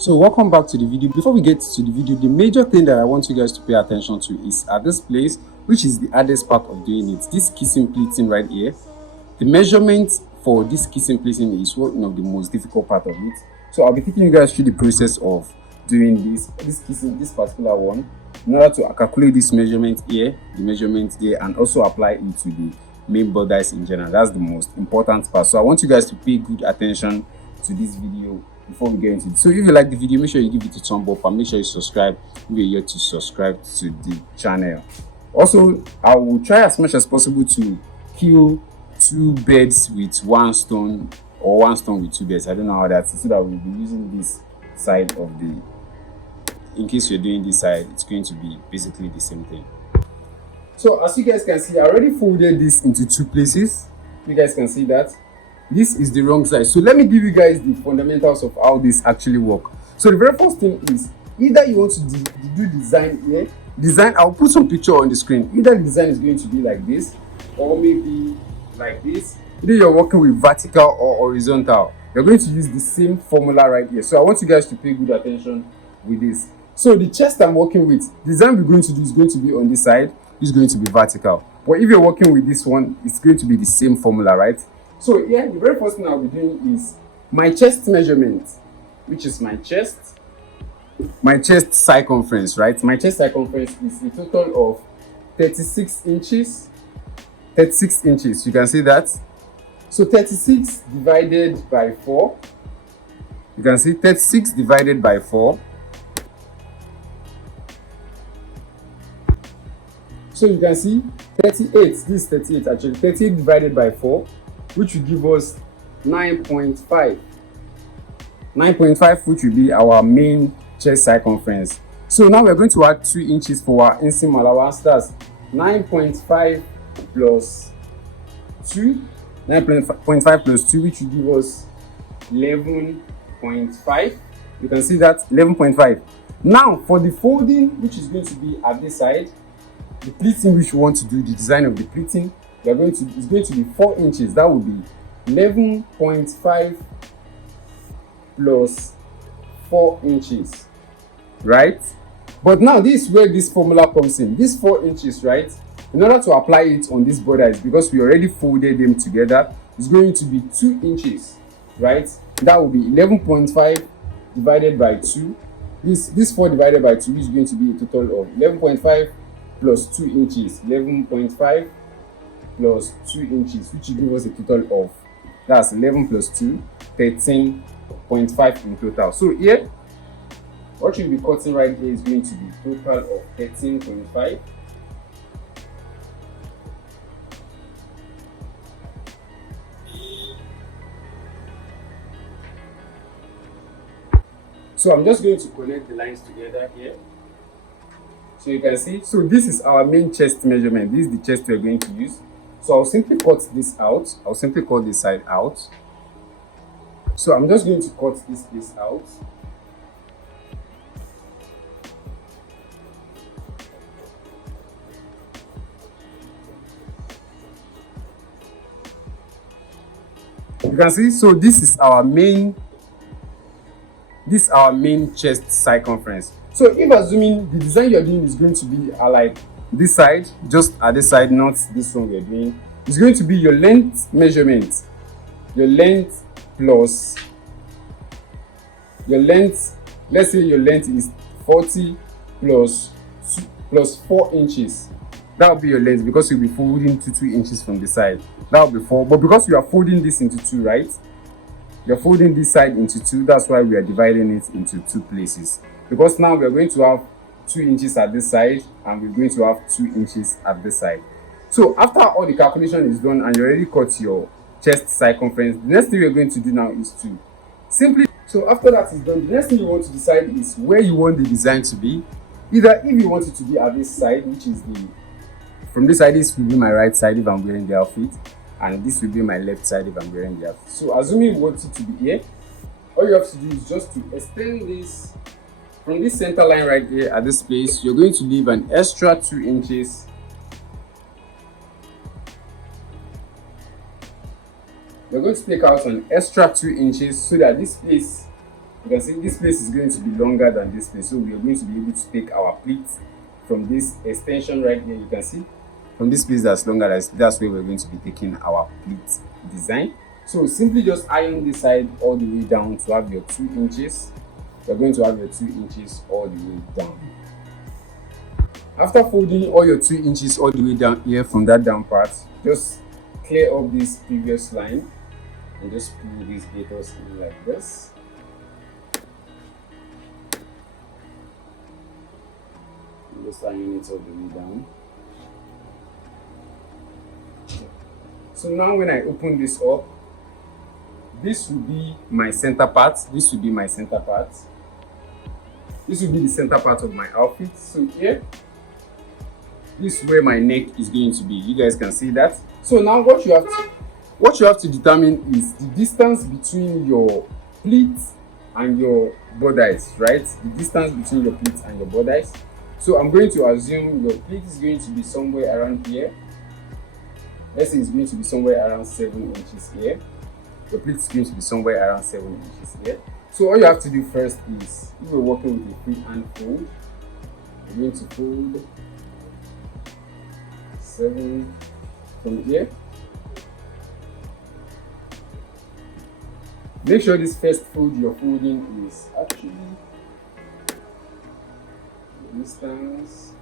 So welcome back to the video. Before we get to the video, the major thing that I want you guys to pay attention to is at this place, which is the hardest part of doing it, this kissing pleating right here. The measurement for this kissing pleating is one of the most difficult part of it. So I'll be taking you guys through the process of doing this kissing, this particular one, in order to calculate this measurement here, the measurement there, and also apply it to the main borders in general. That's the most important part. So I want you guys to pay good attention to this video before we get into it. So if you like the video, make sure you give it a thumb up and make sure you subscribe if you're yet to subscribe to the channel. Also, I will try as much as possible to kill two birds with one stone, or one stone with two birds. I don't know how that is, so that we'll be using this side of the, in case you're doing this side, it's going to be basically the same thing. So as you guys can see, I already folded this into two places. You guys can see that this is the wrong side. So let me give you guys the fundamentals of how this actually works. So the very first thing is, either you want to do design here, I'll put some picture on the screen. Either the design is going to be like this, or maybe like this. Either you're working with vertical or horizontal, you're going to use the same formula right here. So I want you guys to pay good attention with this. So the chest I'm working with, the design we're going to do is going to be on this side, is going to be vertical. But if you're working with this one, it's going to be the same formula, right? So here, the very first thing I'll be doing is my chest measurement, which is my chest circumference, right? My chest circumference is a total of 36 inches. 36 inches, you can see that. So 36 divided by 4. You can see 36 divided by 4. So you can see 38, this is 38 actually, 38 divided by 4, which will give us 9.5. 9.5, which will be our main chest circumference. So now we're going to add 2 inches for our inseam allowance. That's 9.5 plus 2. 9.5 plus 2, which will give us 11.5. You can see that, 11.5. Now for the folding, which is going to be at this side, the pleating which we want to do, the design of the pleating, is going to be 4 inches. That will be 11.5 plus 4 inches, right? But now this is where this formula comes in. This 4 inches, right? In order to apply it on this border, is because we already folded them together, it's going to be 2 inches, right? That will be 11.5 divided by 2. This 4 divided by 2 is going to be a total of 11.5 plus 2 inches. 11.5 plus 2 inches, which will give us a total of, that's 11 plus 2, 13.5 in total. So here, what you'll be cutting right here is going to be total of 13.5. So I'm just going to connect the lines together here. So you can see, so this is our main chest measurement. This is the chest we're going to use. So I'll simply cut this out. I'll simply cut this side out. So I'm just going to cut this piece out. You can see, so this is our main chest circumference. So if assuming the design you're doing is going to be like this side, just at this side, not this one we're doing, it's going to be your length measurement. Your length plus your length, let's say your length is 40 plus 4 inches. That will be your length, because you'll be folding 2 inches from the side. That will be 4. But because we are folding this into 2, right? You're folding this side into 2. That's why we are dividing it into 2 places. Because now we're going to have 2 inches at this side, and we're going to have 2 inches at this side. So after all the calculation is done and you already cut your chest circumference, the next thing we're going to do now is to simply, so after that is done, the next thing you want to decide is where you want the design to be. Either if you want it to be at this side, which is from this side, this will be my right side if I'm wearing the outfit, and this will be my left side if I'm wearing the outfit. So assuming you want it to be here, all you have to do is just to extend this from this center line right here at this place. You're going to leave an extra 2 inches. You're going to take out an extra 2 inches so that this place You can see this place is going to be longer than this place, so we are going to be able to take our pleat from this extension right here. You can see from this place that's longer, that's where we're going to be taking our pleat design. So simply just iron this side all the way down to have your 2 inches. You're going to have your 2 inches all the way down. After folding all your 2 inches all the way down here from that down part, just clear up this previous line and just pull these gaiters in like this. And just iron it all the way down. So now when I open this up, this will be my center part. This will be my center part. This will be the center part of my outfit. So here, this is where my neck is going to be. You guys can see that. So now what you have to determine is the distance between your pleat and your bodice, right? The distance between your pleat and your bodice. So I'm going to assume your pleat is going to be somewhere around here. Let's say it's going to be somewhere around 7 inches here. Your pleat is going to be somewhere around 7 inches here. So all you have to do first is, if you're working with a freehand fold, you're going to fold 7 from here. Make sure this first fold you're folding is actually the distance.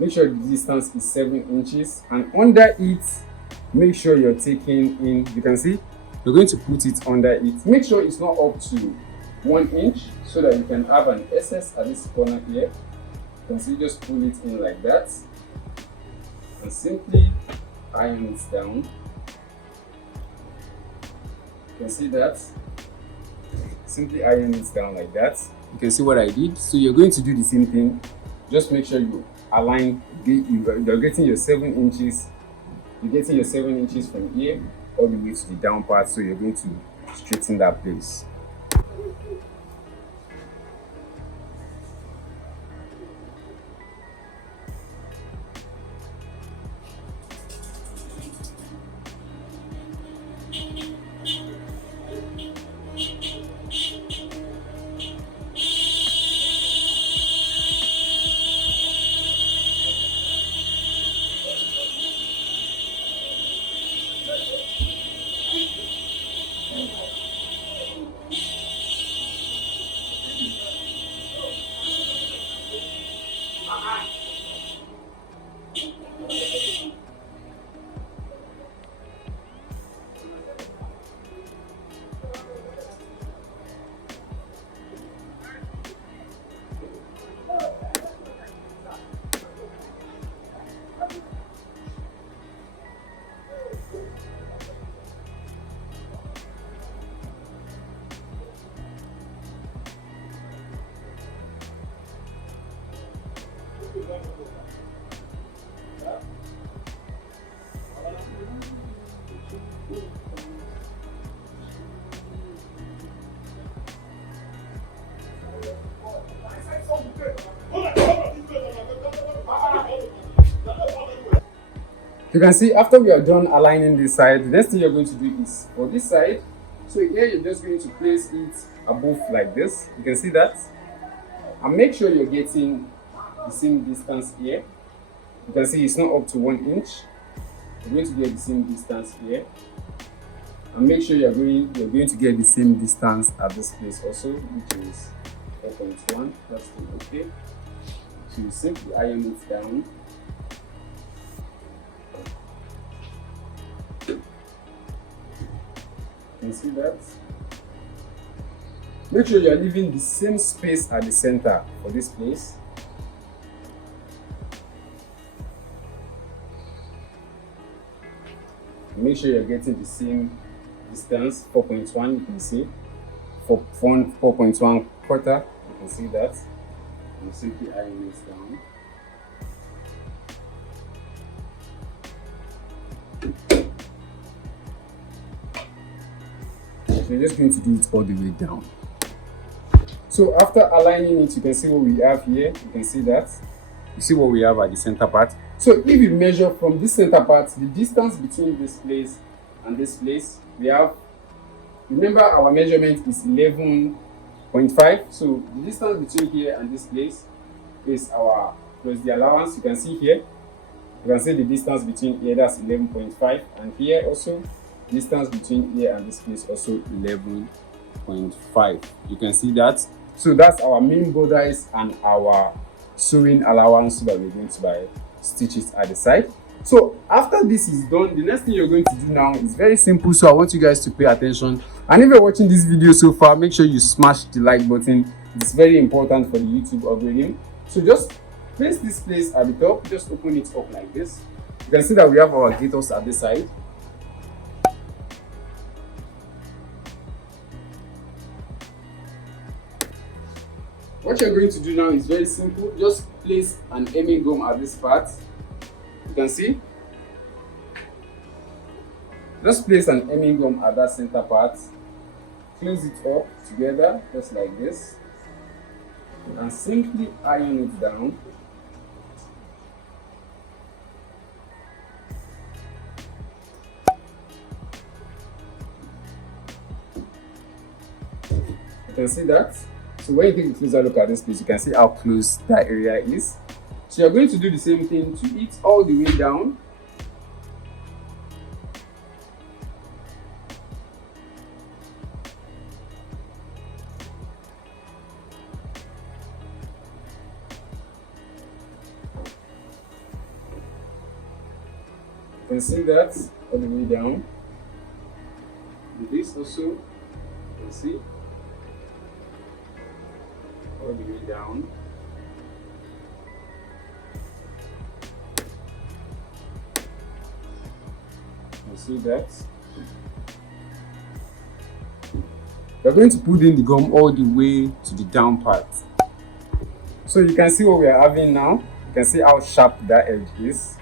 Make sure the distance is 7 inches, and under it, make sure you're taking in, you can see, you're going to put it under it. Make sure it's not up to 1 inch so that you can have an excess at this corner here. You can see, just pull it in like that and simply iron it down. You can see that. Simply iron it down like that. You can see what I did. So you're going to do the same thing. Just make sure you align. You're getting your 7 inches. You're getting your 7 inches from here all the way to the down part. So you're going to straighten that place. You can see after we are done aligning this side, the next thing you're going to do is for this side. So here you're just going to place it above like this. You can see that. And make sure you're getting the same distance here. You can see it's not up to 1 inch. You're going to get the same distance here. And make sure you're going to get the same distance at this place also, which is 4.1. That's still okay. So you simply iron it down. You can see that. Make sure you are leaving the same space at the center for this place. Make sure you're getting the same distance, 4.1, you can see. 4.1 quarter, you can see that. You simply iron this down. So you're just going to do it all the way down. So after aligning it, you can see what we have here. You can see that. You see what we have at the center part. So if you measure from this center part, the distance between this place and this place, we have, remember our measurement is 11.5. So the distance between here and this place is our plus the allowance. You can see here, you can see the distance between here, that's 11.5, and here also distance between here and this place also 11.5. You can see that. So that's our main borders and our sewing allowance that we're going to buy stitches at the side. So after this is done, the next thing you're going to do now is very simple. So I want you guys to pay attention, and if you're watching this video so far, make sure you smash the like button. It's very important for the YouTube algorithm. So just place this place at the top, just open it up like this. You can see that we have our gaiters at this side. What you're going to do now is very simple. Just place an hemming gum at this part. You can see. Just place an hemming gum at that center part. Close it up together, just like this. And simply iron it down. You can see that. So when you take a closer look at this place, you can see how close that area is. So you're going to do the same thing to it all the way down. You can see that all the way down. This also, you can see all the way down. You see that? We're going to put in the gum all the way to the down part. So you can see what we are having now. You can see how sharp that edge is.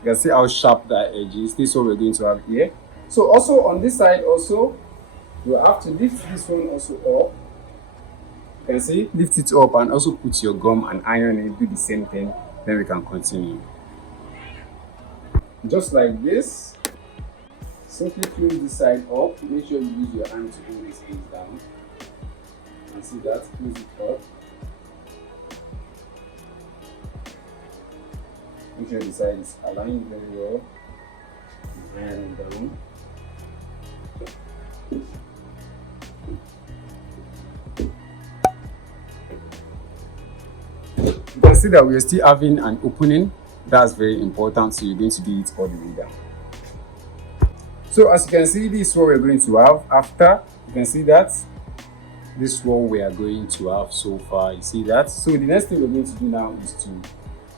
You can see how sharp that edge is. This is what we're going to have here. So also on this side also, you have to lift this one also up. You can see, lift it up and also put your gum and iron it, do the same thing, then we can continue. Just like this, simply close this side up, make sure you use your hand to hold this piece down. You can see that, close it up. Make sure the side is aligned very well, iron it down. You can see that we are still having an opening. That's very important, so you're going to do it all the way down. So as you can see, this is what we're going to have after. You can see that this is what we are going to have so far. You see that? So the next thing we're going to do now is to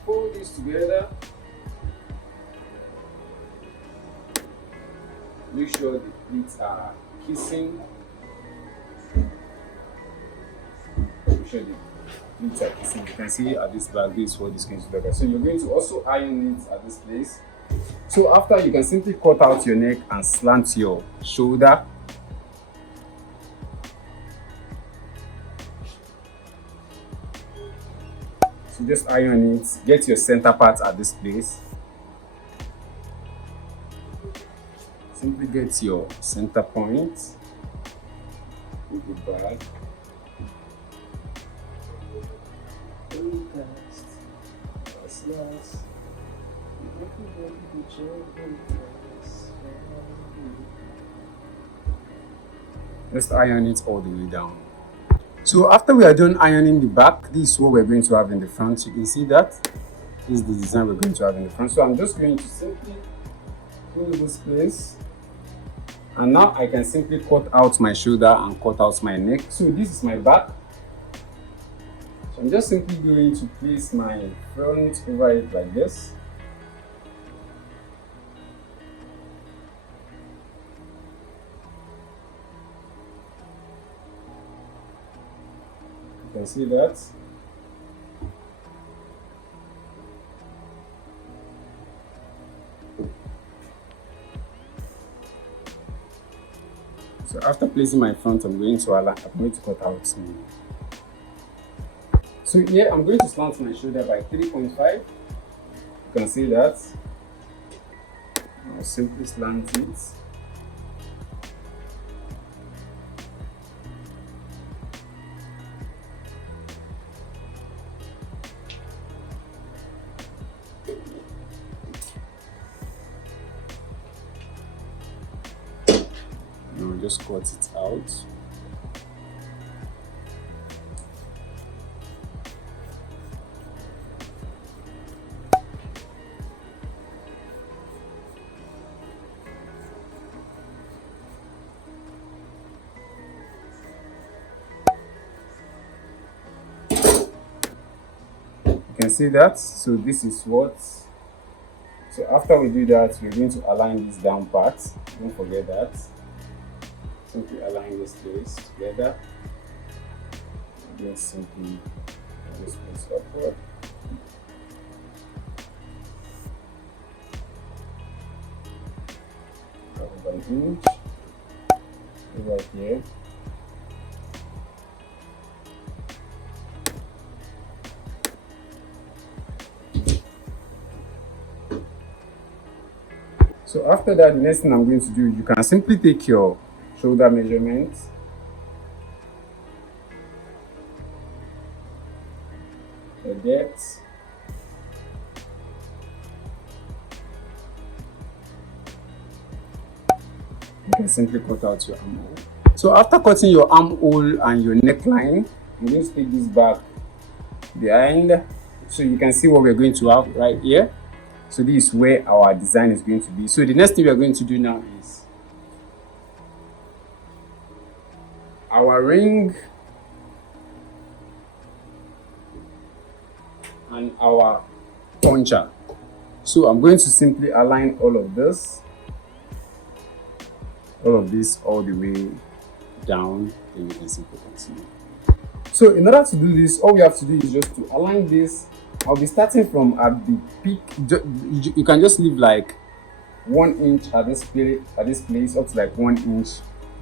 fold this together. Make sure the pleats are kissing. Make sure the pleats are kissing. You can see at this back, this is what this is going to look like. So you're going to also iron it at this place. So after, you can simply cut out your neck and slant your shoulder. So just iron it, get your center part at this place. Simply get your center point, put it back. Just iron it all the way down. So after we are done ironing the back, this is what we're going to have in the front. You can see that this is the design we're going to have in the front. So I'm just going to simply close this place, and now I can simply cut out my shoulder and cut out my neck. So this is my back. So I'm just simply going to place my front over it like this. You can see that. So after placing my front, I'm going to cut out some. So here I'm going to slant my shoulder by 3.5. You can see that. I'll simply slant it. Now just cut it out. You can see that. So this is what. So after we do that, we're going to align this down part. Don't forget that. Simply align this place together. Just simply this place upward. About an inch right here. So after that, the next thing I'm going to do, you can simply take your shoulder measurement, the depth, you can simply cut out your armhole. So after cutting your armhole and your neckline, I'm going to take this back behind, so you can see what we're going to have right here. So this is where our design is going to be. So the next thing we are going to do now is our ring and our puncher. So I'm going to simply align all of this all the way down, then you can simply continue. So in order to do this, all we have to do is just to align this. I'll be starting from at the peak. You can just leave like 1 inch at this place, up to like 1 inch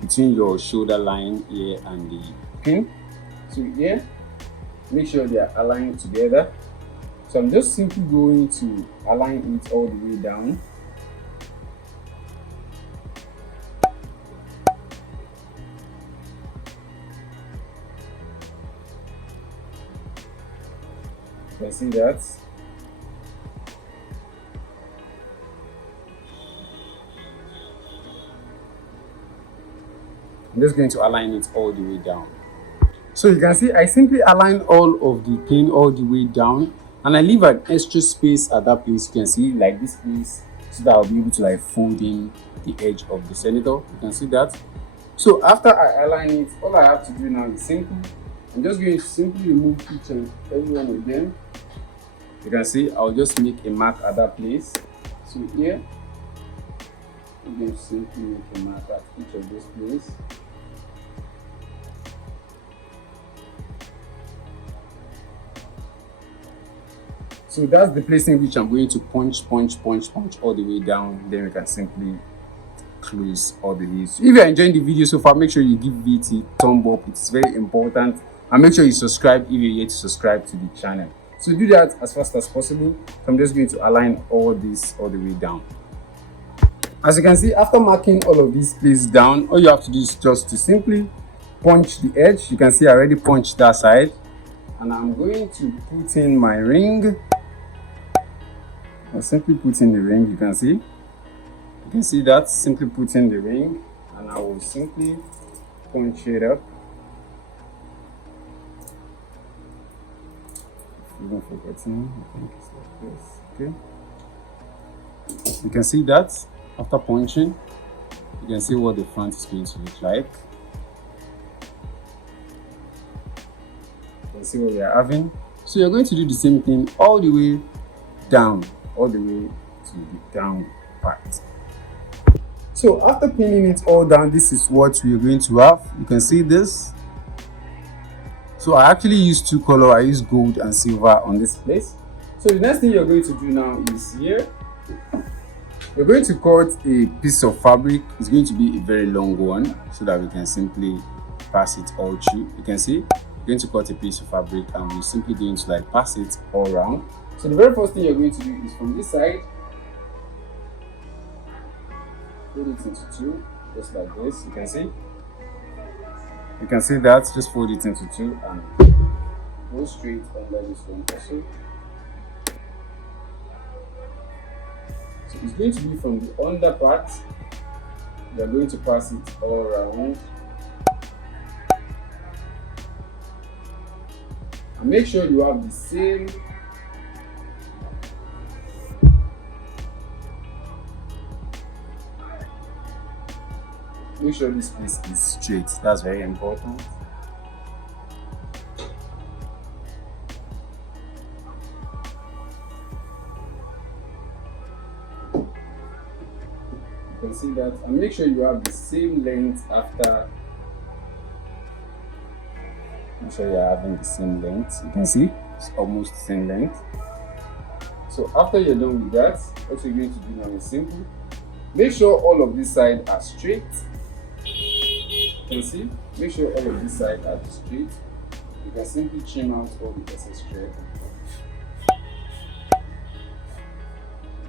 between your shoulder line here and the pin. So here, make sure they are aligned together. So I'm just simply going to align it all the way down. You can see that. I'm just going to align it all the way down. So you can see I simply align all of the pin all the way down, and I leave an extra space at that place. You can see like this place, so that I'll be able to like fold in the edge of the senator. You can see that. So after I align it, all I have to do now is simple. I'm just going to simply remove each and every one of them. You can see I'll just make a mark at that place. So here, I'm going to simply make a mark at each of these places. So that's the place in which I'm going to punch all the way down. Then we can simply close all the leaves. If you're enjoying the video so far, make sure you give it a thumb up. It's very important. And make sure you subscribe if you're yet to subscribe to the channel. So do that as fast as possible. So I'm just going to align all this all the way down. As you can see, after marking all of these places down, all you have to do is just to simply punch the edge. You can see I already punched that side. And I'm going to put in my ring. I'll simply put in the ring. You can see that. Simply put in the ring. And I will simply punch it up. Even forgetting, I think it's like this. Okay, you can see that after punching, you can see what the front is going to look like. You can see what we are having. So you're going to do the same thing all the way down, all the way to the down part. So after pinning it all down, this is what we're going to have. You can see this. So I actually use two colors. I use gold and silver on this place. So the next thing you're going to do now is here. You're going to cut a piece of fabric. It's going to be a very long one so that we can simply pass it all through. You can see we're going to cut a piece of fabric and we're simply going to like pass it all around. So the very first thing you're going to do is from this side, fold it into two, just like this. You can see that, just fold it into two and go straight under this one also. So it's going to be from the under part, you're going to pass it all around. And make sure you have the same make sure this piece is straight. That's very important. You can see that, and make sure you have the same length after. Make sure you're having the same length. You can see it's almost the same length. So after you're done with that, what you're going to do now is simple. Make sure all of this side are straight. You can see, make sure all of this side are straight. You can simply trim out all the excess thread.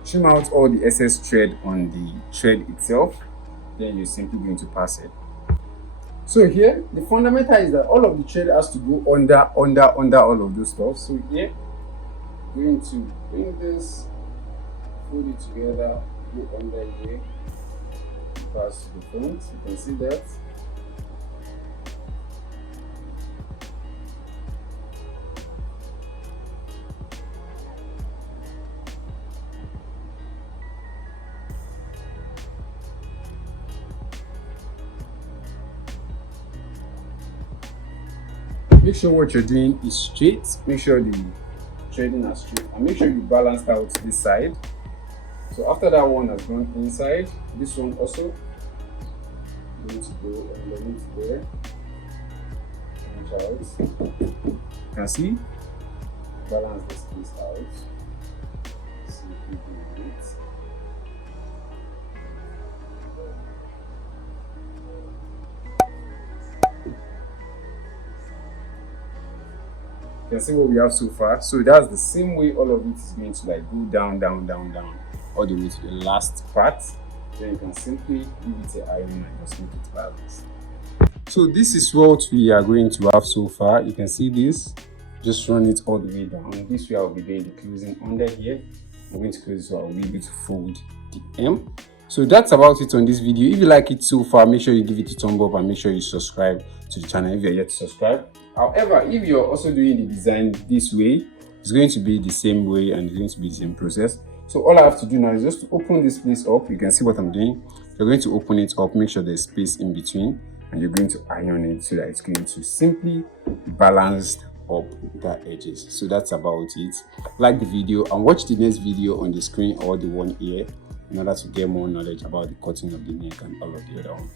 Trim out all the excess thread on the thread itself. Then you're simply going to pass it. So here, the fundamental is that all of the thread has to go under all of those stuff. So here, we're going to bring this, fold it together, go under here, pass to the front. You can see that. Make sure what you're doing is straight. Make sure the threading are straight, and make sure you balance out this side. So after that one has gone inside, this one also going to go underneath there. You can see, balance this piece out. See if you do it. You can see what we have so far. So that's the same way all of it is going to like go down all the way to the last part. Then you can simply give it an iron and just make it balanced. So this is what we are going to have so far. You can see this, just run it all the way down. This way I'll be doing the closing under here. I'm going to close so I'll be able to fold the hem. So that's about it on this video. If you like it so far, make sure you give it a thumb up and make sure you subscribe to the channel if you're yet to subscribe. However, if you're also doing the design this way, it's going to be the same way and it's going to be the same process. So all I have to do now is just to open this place up. You can see what I'm doing. You're going to open it up, make sure there's space in between, and you're going to iron it so that it's going to simply balance up the edges. So that's about it. Like the video and watch the next video on the screen or the one here in order to get more knowledge about the cutting of the neck and all of the other ones.